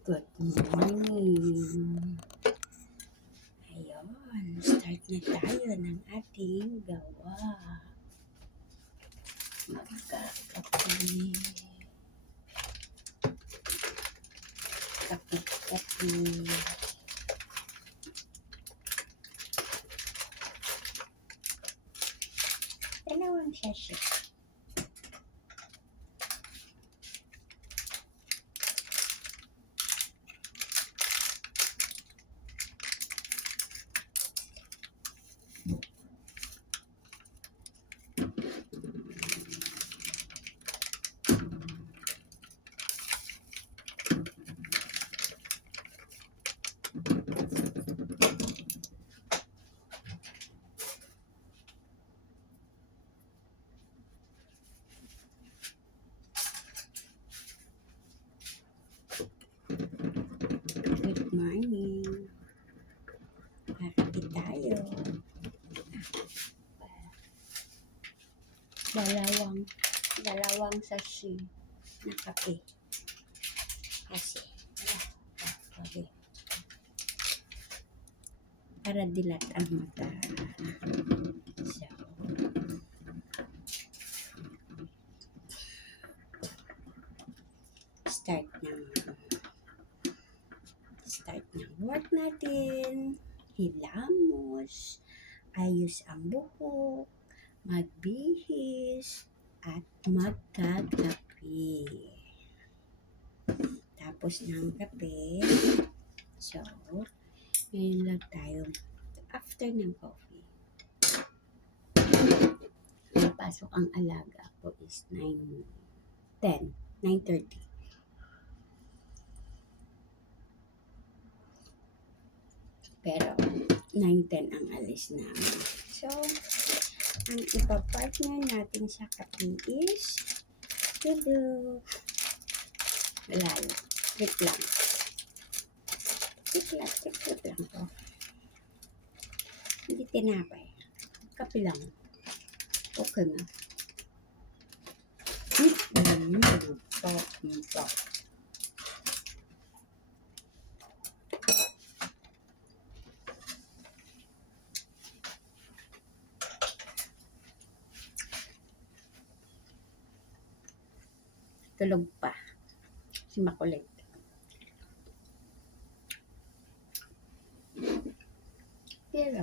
Good morning! Ayun, start na tayo ng ating gawa. Magkakape. Kape-kape. Dalawang sachet. Good morning. Kakape tayo. Dalawang, dalawang sashi na kape. Kasi, okay. Para dilat ang mata. So, start ng start ng work natin. Hilamos, ayos ang buhok, magbihis, at magkakape. Tapos ng kape, so, ngayon lang tayo after ng coffee. Napasok ang alaga ko is 9, 10, 9.30. Pero, 9.10 ang alis namin. So, ang ipapartner natin sa kape is tudu. Wala yun. Trip lang. Trip lang. Trip, trip lang to. Hindi tinapay. Kape lang. Okay na. Mm, mm, top, Tulog pa. Si Makulit. Pero,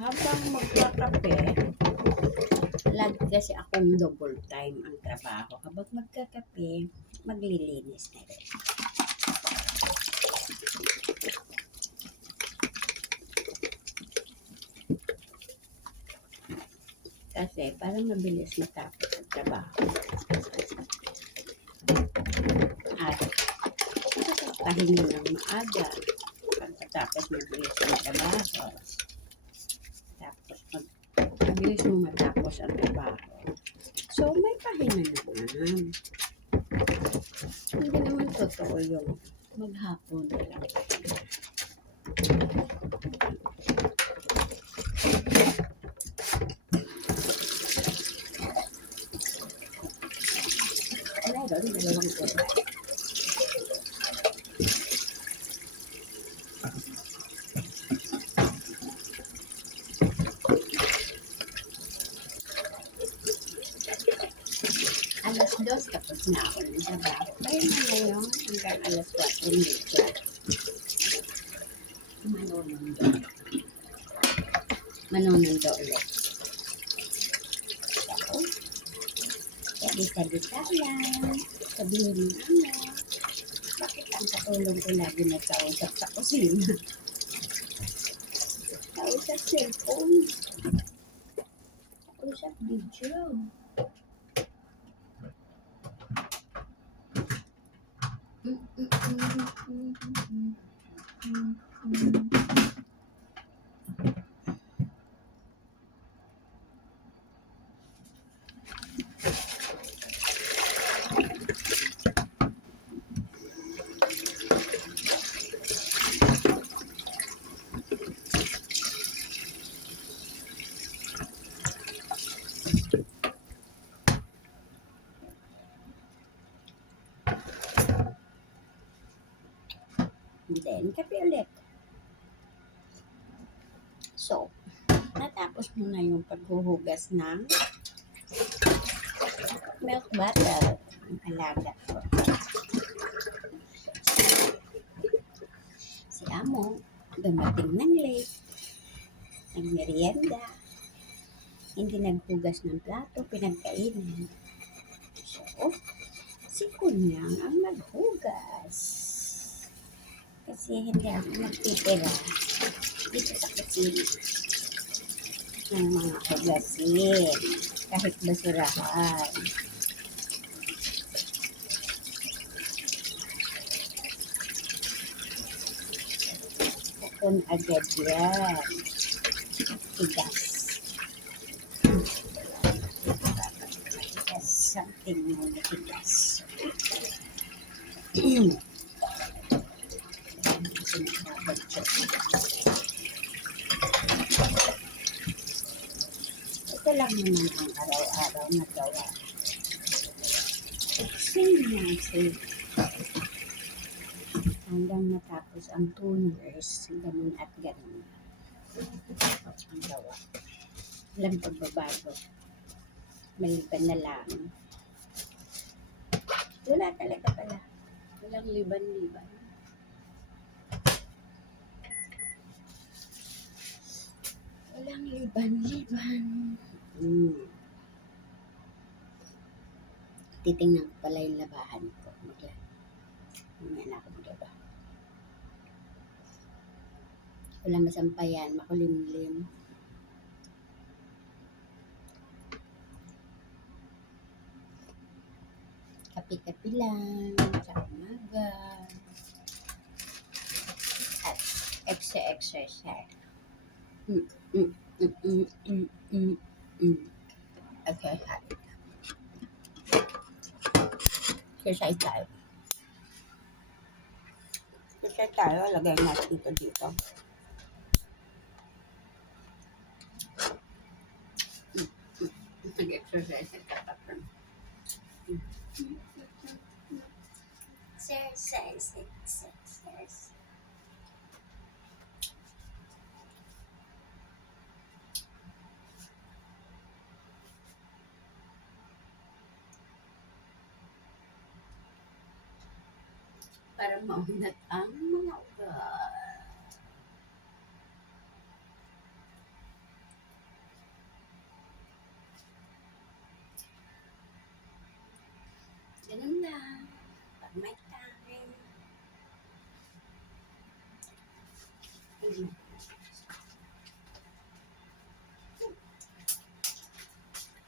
habang magkakape, lagi kasi akong double time ang trabaho. Habang magkakape, maglilinis na rin. Kasi para mabilis matapos ang trabaho. At pahinga ng maaga pagkatapos mabilis ang trabaho. Tapos pag mabilis mo matapos ang trabaho. So, may pahinga naman. Hindi naman totoo yung maghapon na lang. Doon, dalawang ko. alas dos tapos na ako ng trabaho. Kaya na ngayon hanggang alas 4 medyo. Manonondo. Manonondo ulit. So, salita-lita lang. Sabihin mo ano. Bakit ang katulong ko lagi nagkausap sa kusina? Kausap cellphone. Kausap video. Then, kape ulit. So, natapos mo na yung paghuhugas ng milk bottle. Ang alaga ko. Si Amo, dumating ng late. Nagmerienda. Hindi naghugas ng plato, pinagkainan. So, si Kunyang ang maghugas. Kasi hindi ako magtitira dito sa kusina ng mga hugasin. Kahit basurahan. Kukun agad yan. Tigas. Tigas. Something na tigas. Ito lang naman ang araw-araw na gawa. Same lang same. Hanggang matapos ang 2 years, ganun at ganun. Ang gawa. Walang pagbabago. Maliban na lang. Wala talaga pala. Walang liban-liban. Walang liban-liban. Mm. Titingnan ko pala yung labahan ko. Magla. Mamaya na ako maglaba. Walang masampayan, makulimlim. Kapi-kapi lang sa umaga. At extra-exercise. Mm, mm, mm, mm, mm, mm, mm. Okay, hi. Exercise tayo. Exercise tayo. Lagay natin ito dito. Mm, mm. Nag-exercise ang katapon. Exercise, exercise. Para maunat ang mga ugat. Ganun lang. Pag may time.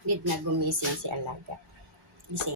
Need na gumising si Alaga. Gising.